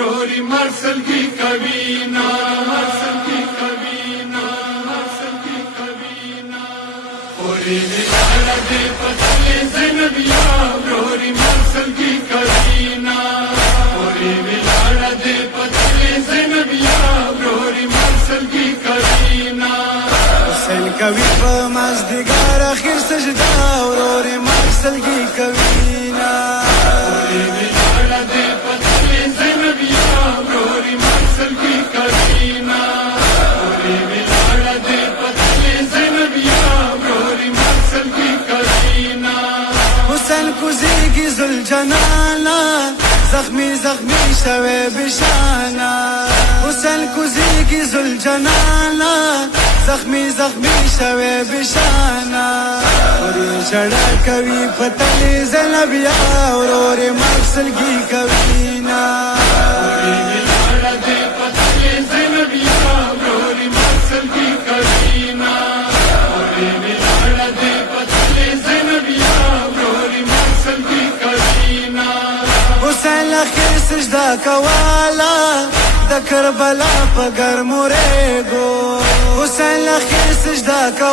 Rory मरसल की कबीना, मरसल की कबीना, मरसल की कबीना। ओरे लाड़ा दे पतले ज़ैनबिया रोरी मरसल की कबीना। ओरे लाड़ा दे पतले ज़ैनबिया रोरी मरसल की कबीना। हुसैन कवि पे मज़दिगार आखिर सजदा रोरी मरसल की कबीना। ओरे लाड़ा दे पतले ज़ैनबिया रोरी मरसल की कबीना। ओरे लाड़ा दे पतले ज़ैनबिया रोरी मरसल की कबीना। हुसैन कुزيगी ज़ुलجنانا زخمی زخمی شوه بشانا. حسین کوزیگی ذوالجنانا زخمی زخمی شوه بشانا. اوری جڑا کوي پتلی زینبیا اورور مرسل کی کوینا. اوری لاڑا دے پتلی زینبیا اورور مرسل کی کوینا. اوری لاڑا دے پتلی زینبیا اورور مرسل کی کوینا. حسین لخیر سجدا کوالا د کربلا په ګرمو ریګو. حسین لخیر سجدا کوالا